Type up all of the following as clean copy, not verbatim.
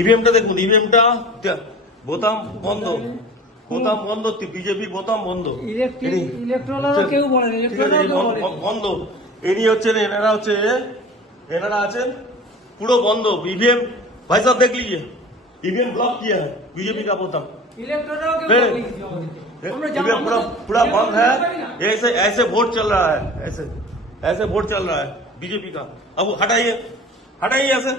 ইভিএমটা দেখুন, ইভিএমটা বোতাম বন্ধ, বোতাম বন্ধ, বিজেপির বোতাম বন্ধ, কেউ বলে বন্ধ। ইনি হচ্ছেন, এনারা আছেন পুরো বন্ধ। ईवीएम भाई साहब देख लीजिए, ईवीएम ब्लॉक किया है बीजेपी का बोतम, ईवीएम पूरा बंद है। ऐसे ऐसे वोट चल रहा है, ऐसे वोट चल रहा है बीजेपी का। अब हटाइए, हटाइए ऐसे,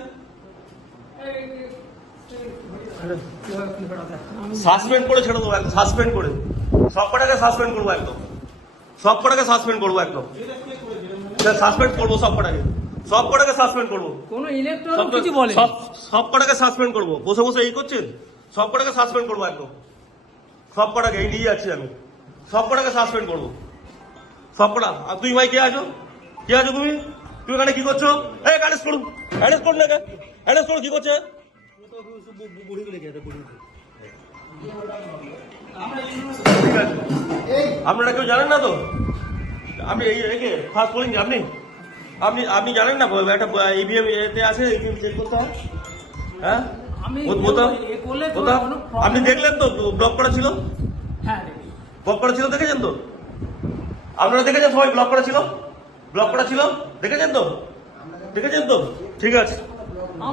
সাসপেন্ড করে ছেড়ে দেবো একদম, সাসপেন্ড করে সব কটাকে সাসপেন্ড করবো একদম, সব কটাকে সাসপেন্ড করবো একদম, সাসপেন্ড করবো সব কটাকে, সব কটাকে সাসপেন্ড করবো। কোনো ইলেকট্রন কিছু বলে সব কটাকে সাসপেন্ড করবো, বসে বসে এই করছেন, সব কটাকে সাসপেন্ড করবো একদম, সব কটাকে এই নিয়ে যাচ্ছি আমি, সব কটাকে সাসপেন্ড করবো সব কটা। আর তুই ভাই কে আছো, কে আছো তুমি, তুমি এখানে কি করছো? এই অ্যারেস্ট করুন, অ্যারেস্ট করুন, অ্যারেস্ট করুন, কি করছে? আপনারা কেউ জানেন না তো? আপনি একে ফার্স্ট বলিং আপনি আপনি আপনি জানেন না একটা ইভিএম এতে আছে, ইভিএম চেক করতে হয়। হ্যাঁ বোতাম, আপনি দেখলেন তো ব্লক করা ছিল, ব্লক করা ছিল, দেখেছেন তো? আপনারা দেখেছেন সবাই ব্লক করা ছিল, ব্লক করা ছিল, দেখেছেন তো? দেখেছেন তো? ঠিক আছে,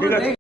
ঠিক আছে।